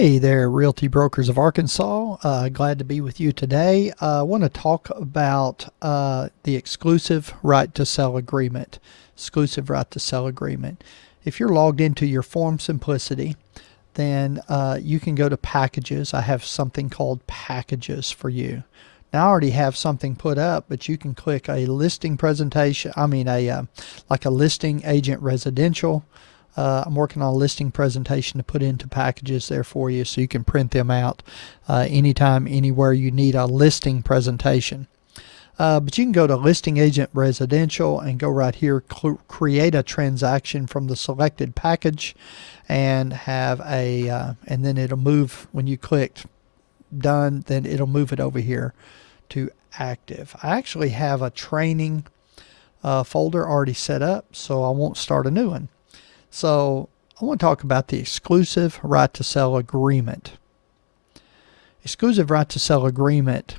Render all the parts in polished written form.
Hey there, Realty Brokers of Arkansas. Glad to be with you today. I want to talk about the exclusive right to sell agreement. Exclusive right to sell agreement. If you're logged into your Form Simplicity, then you can go to Packages. I have something called Packages for you. Now I already have something put up, but you can click a listing presentation. Like a listing agent residential. I'm working on a listing presentation to put into Packages there for you so you can print them out anytime, anywhere you need a listing presentation. But you can go to Listing Agent Residential and go right here, create a transaction from the selected package, and have and then it'll move when you click done, then it'll move it over here to active. I actually have a training folder already set up, so I won't start a new one. So I want to talk about the exclusive right to sell agreement. Exclusive right to sell agreement,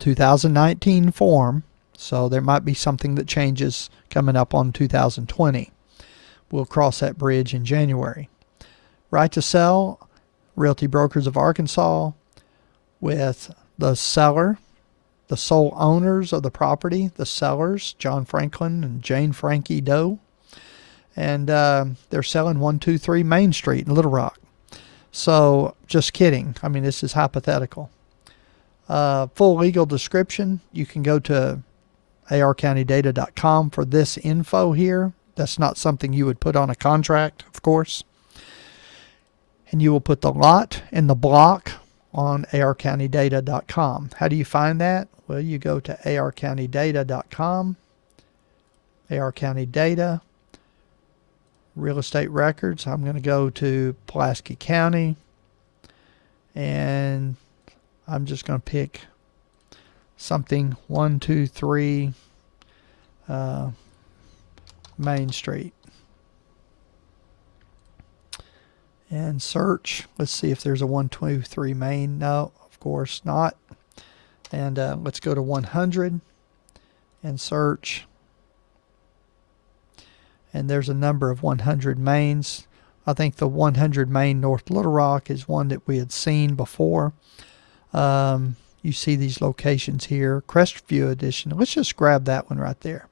2019 form. So there might be something that changes coming up on 2020. We'll cross that bridge in January. Right to sell, Realty Brokers of Arkansas, with the seller, the sole owners of the property, the sellers, John Franklin and Jane Frankie Doe. And they're selling 123 Main Street in Little Rock. So, just kidding. I mean, this is hypothetical. Full legal description, you can go to arcountydata.com for this info here. That's not something you would put on a contract, of course. And you will put the lot and the block on arcountydata.com. How do you find that? Well, you go to arcountydata.com, arcountydata, real estate records. I'm going to go to Pulaski County, and I'm just going to pick something 123 Main Street and search. Let's see if there's a 123 Main. No, of course not. And let's go to 100 and search. And there's a number of 100 Mains. I think the 100 Main North Little Rock is one that we had seen before. You see these locations here. Crestview Edition. Let's just grab that one right there.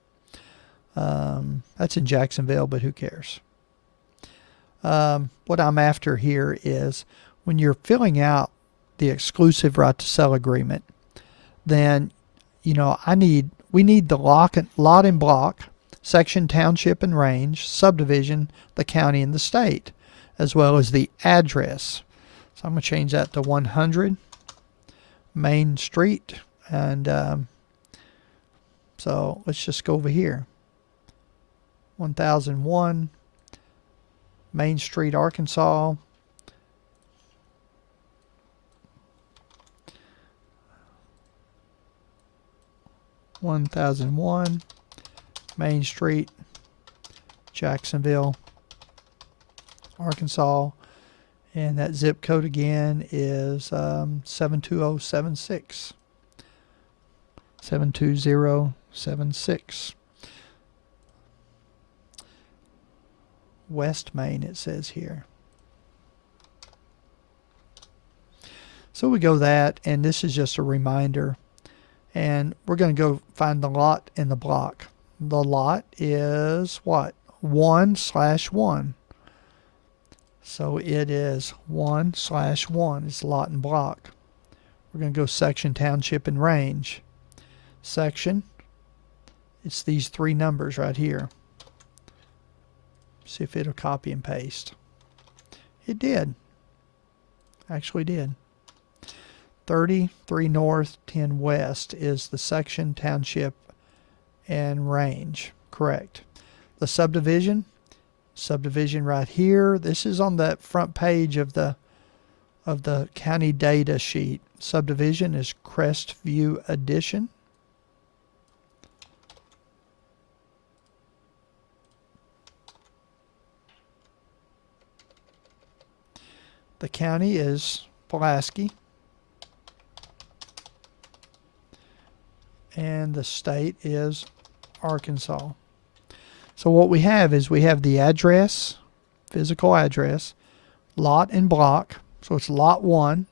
That's in Jacksonville, but who cares? What I'm after here is when you're filling out the exclusive right to sell agreement, then, you know, we need the lot and block, section, township, and range, subdivision, the county, and the state, as well as the address. So I'm going to change that to 100 Main Street. And so let's just go over here. 1001 Main Street, Arkansas. (1001) Main Street, Jacksonville, Arkansas, and that zip code again is 72076. 72076. West Main, it says here. So we go that, and this is just a reminder, and we're going to go find the lot and the block. The lot is what? 1/1. So it is 1/1 is lot and block. We're going to go section, township, and range. Section, it's these three numbers right here. See if it'll copy and paste. It did. Actually did. 33 north, 10 west is the section, township, and range. Correct. The subdivision right here. This is on the front page of the county data sheet. Subdivision is Crestview Edition. The county is Pulaski. And the state is Arkansas. So what we have is we have the address, physical address, lot and block, So it's Lot 1,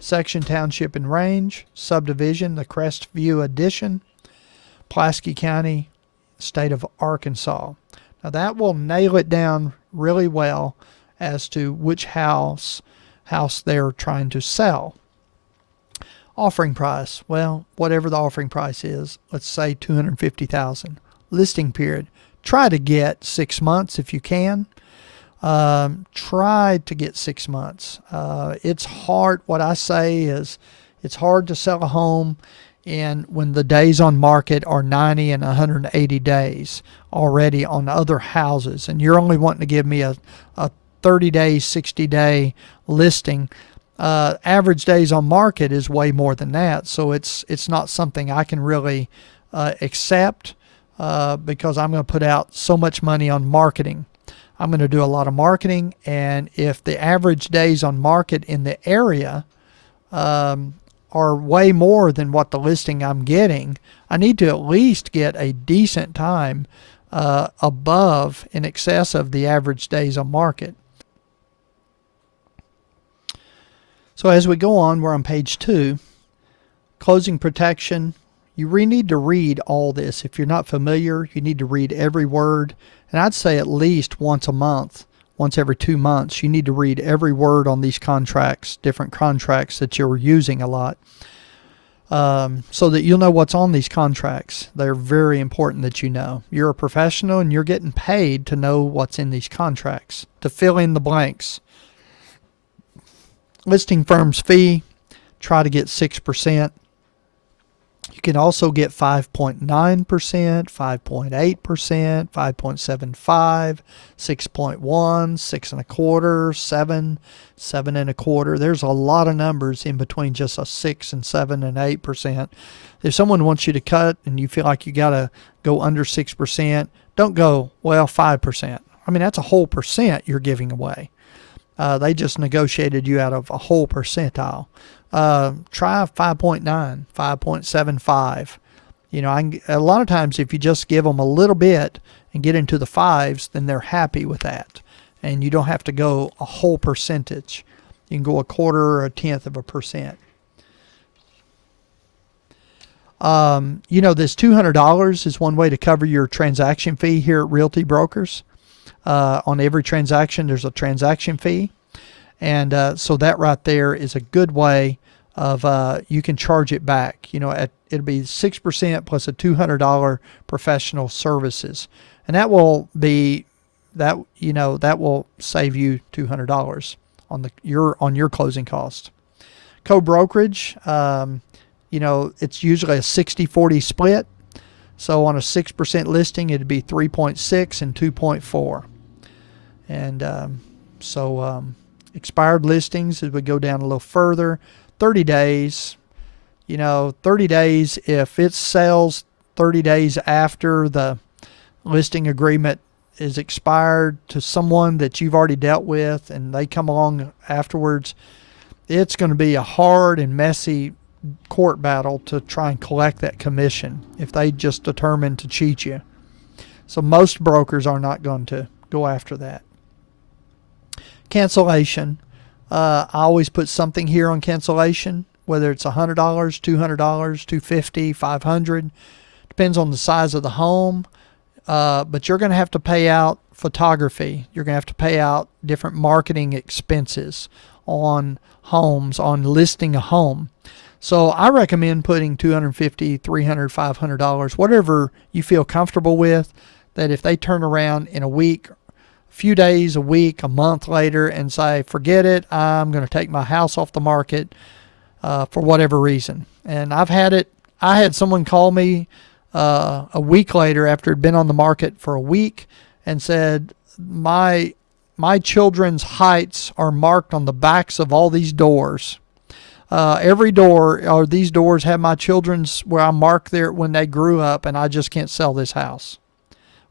Section, Township, and Range, Subdivision, the Crestview Addition, Pulaski County, State of Arkansas. Now that will nail it down really well as to which house they're trying to sell. Offering price, well, whatever the offering price is, let's say $250,000. Listing period, try to get 6 months if you can. Try to get 6 months. It's hard. What I say is it's hard to sell a home and when the days on market are 90 and 180 days already on other houses, and you're only wanting to give me a 30-day, 60-day listing. Average days on market is way more than that, so it's not something I can really accept because I'm going to put out so much money on marketing. I'm going to do a lot of marketing, and if the average days on market in the area are way more than what the listing I'm getting, I need to at least get a decent time above, in excess of the average days on market. So as we go on, we're on page 2, closing protection. You need to read all this. If you're not familiar, you need to read every word. And I'd say at least once a month, once every 2 months, you need to read every word on these contracts, different contracts that you're using a lot, so that you'll know what's on these contracts. They're very important that you know. You're a professional and you're getting paid to know what's in these contracts, to fill in the blanks. Listing firm's fee, try to get 6%. You can also get 5.9%, 5.8%, 5.75, 6.1, 6 1/4, 7, 7 1/4. There's a lot of numbers in between just a 6 and 7 and 8%. If someone wants you to cut and you feel like you got to go under 6%, don't go, well, 5%. I mean, that's a whole percent you're giving away. They just negotiated you out of a whole percentile. Try 5.9, 5.75. You know, a lot of times if you just give them a little bit and get into the 5s, then they're happy with that. And you don't have to go a whole percentage. You can go 1/4 or 1/10 of a percent. You know, this $200 is one way to cover your transaction fee here at Realty Brokers. On every transaction, there's a transaction fee. And so that right there is a good way of you can charge it back. You know, it'll be 6% plus a $200 professional services. And that will be that, you know, that will save you $200 on your closing cost. Co-brokerage, you know, it's usually a 60-40 split. So on a 6% listing, it'd be 3.6 and 2.4. And expired listings, as we go down a little further, 30 days, you know, 30 days, if it sells 30 days after the listing agreement is expired to someone that you've already dealt with and they come along afterwards, it's going to be a hard and messy court battle to try and collect that commission if they just determine to cheat you. So most brokers are not going to go after that. Cancellation. I always put something here on cancellation, whether it's $100, $200, $250, $500. Depends on the size of the home. But you're going to have to pay out photography. You're going to have to pay out different marketing expenses on homes, on listing a home. So I recommend putting $250, $300, $500, whatever you feel comfortable with, that if they turn around in a week, few days, a week, a month later and say, forget it, I'm going to take my house off the market for whatever reason. And I had someone call me a week later after it had been on the market for a week and said, my children's heights are marked on the backs of all these doors. Every door, or these doors have my children's where I marked there when they grew up, and I just can't sell this house.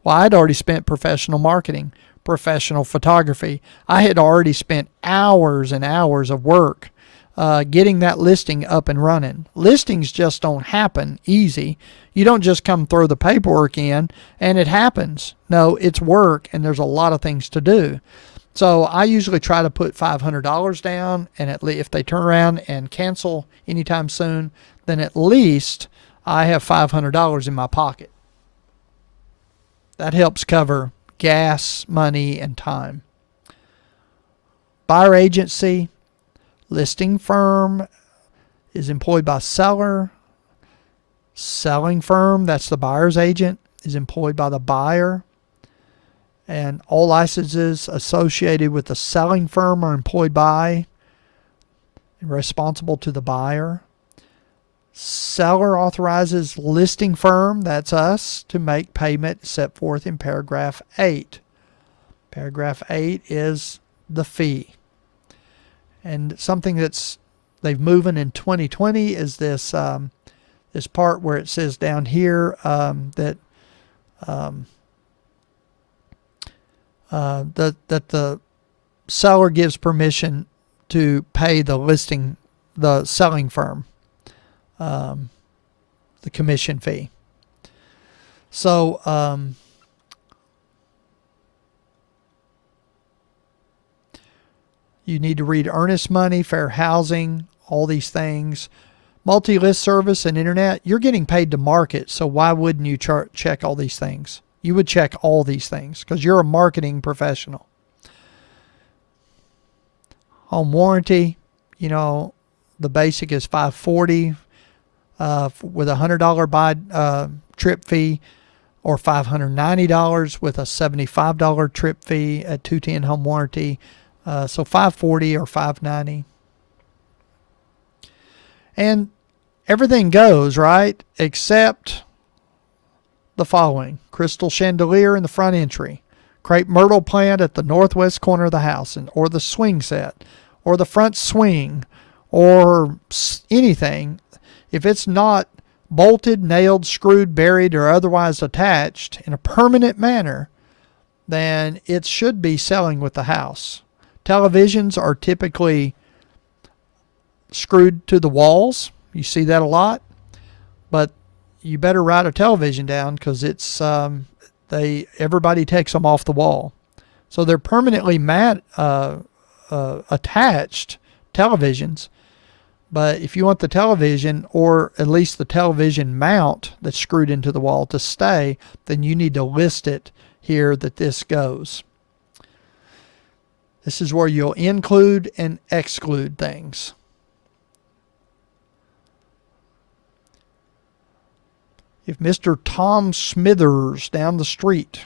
Well, I'd already spent professional marketing, professional photography. I had already spent hours and hours of work getting that listing up and running. Listings just don't happen easy. You don't just come throw the paperwork in and it happens. No, it's work and there's a lot of things to do. So I usually try to put $500 down, and at least if they turn around and cancel anytime soon, then at least I have $500 in my pocket. That helps cover gas, money, and time. Buyer agency, listing firm is employed by seller. Selling firm, that's the buyer's agent, is employed by the buyer. And all licenses associated with the selling firm are employed by and responsible to the buyer. Seller authorizes listing firm, that's us, to make payment set forth in paragraph 8. Paragraph 8 is the fee. And something they've moving in 2020 is this this part where it says down here that the seller gives permission to pay the selling firm, the commission fee. So you need to read earnest money, fair housing, all these things. Multi-list service and internet, you're getting paid to market, so why wouldn't you check all these things? You would check all these things because you're a marketing professional. Home warranty, the basic is $540 with a $100 buy trip fee, or $590 with a $75 trip fee at 210 home warranty. So $540 or $590. And everything goes, right? Except the following: crystal chandelier in the front entry, crepe myrtle plant at the northwest corner of the house, or the swing set, or the front swing, or anything. If it's not bolted, nailed, screwed, buried, or otherwise attached in a permanent manner, then it should be selling with the house. Televisions are typically screwed to the walls. You see that a lot, but you better write a television down because it's everybody takes them off the wall. So they're permanently attached televisions. But if you want the television, or at least the television mount that's screwed into the wall, to stay, then you need to list it here that this goes. This is where you'll include and exclude things. If Mr. Tom Smithers down the street,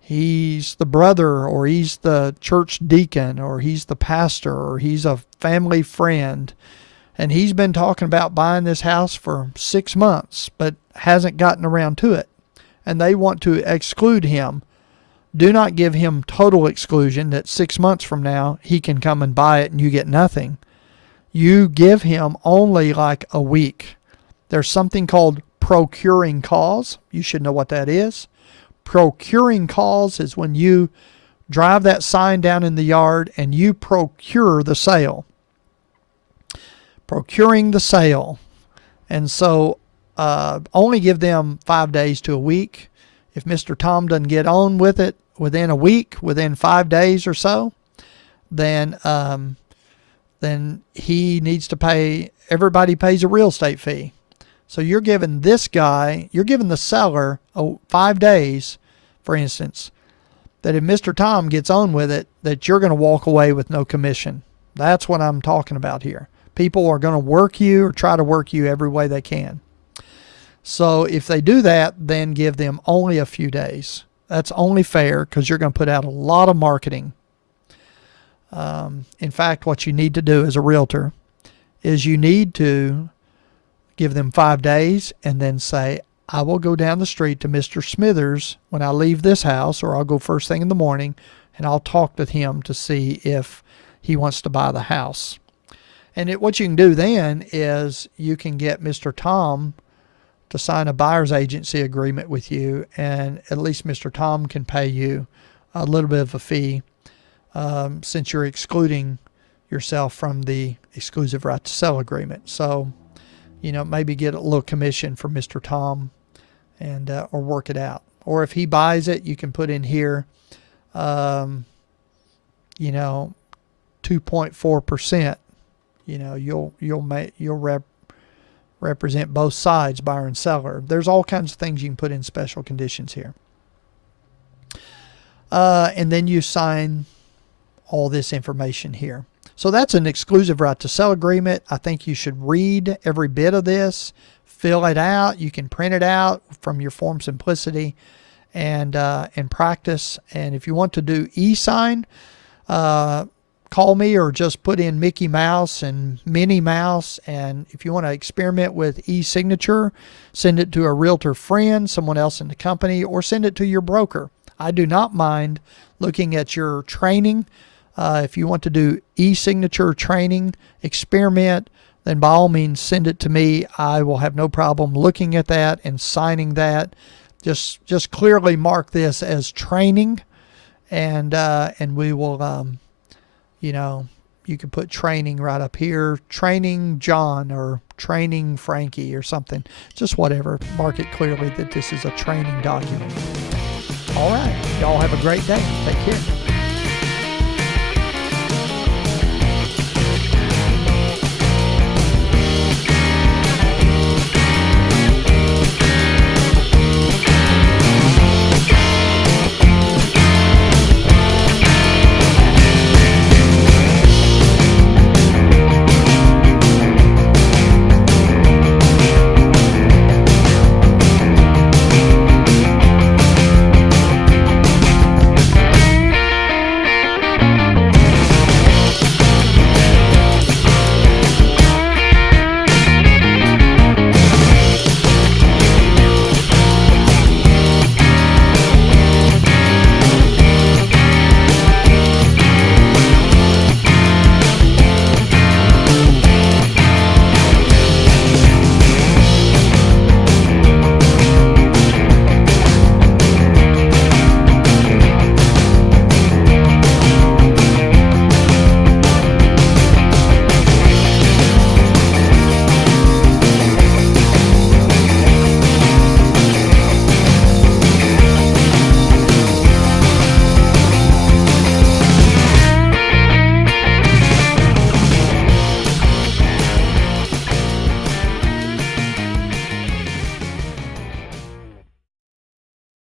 he's the brother, or he's the church deacon, or he's the pastor, or he's a family friend, and he's been talking about buying this house for 6 months but hasn't gotten around to it, and they want to exclude him, do not give him total exclusion that 6 months from now he can come and buy it and you get nothing. You give him only like a week. There's something called procuring cause. You should know what that is. Procuring cause is when you drive that sign down in the yard and you procure the sale. Procuring the sale. And so only give them 5 days to a week. If Mr. Tom doesn't get on with it within a week, within 5 days or so, then he needs to pay, everybody pays a real estate fee. So you're giving the seller 5 days, for instance, that if Mr. Tom gets on with it, that you're going to walk away with no commission. That's what I'm talking about here. People are going to work you or try to work you every way they can. So if they do that, then give them only a few days. That's only fair because you're going to put out a lot of marketing. In fact, what you need to do as a realtor is you need to give them 5 days and then say, I will go down the street to Mr. Smithers when I leave this house, or I'll go first thing in the morning and I'll talk with him to see if he wants to buy the house. And what you can do then is you can get Mr. Tom to sign a buyer's agency agreement with you, and at least Mr. Tom can pay you a little bit of a fee since you're excluding yourself from the exclusive right to sell agreement. So, maybe get a little commission from Mr. Tom and or work it out. Or if he buys it, you can put in here, you know, 2.4%. You know, you'll represent both sides, buyer and seller. There's all kinds of things you can put in special conditions here. And then you sign all this information here. So that's an exclusive right to sell agreement. I think you should read every bit of this, fill it out. You can print it out from your Form Simplicity and practice. And if you want to do e-sign, call me or just put in Mickey Mouse and Minnie Mouse. And if you want to experiment with e-signature, send it to a realtor friend, someone else in the company, or send it to your broker. I do not mind looking at your training. If you want to do e-signature training, experiment, then by all means send it to me. I will have no problem looking at that and signing that. Just clearly mark this as training, and we will, you know, you can put training right up here, training John or training Frankie or something, just whatever. Mark it clearly that this is a training document. All right, y'all have a great day. Take care.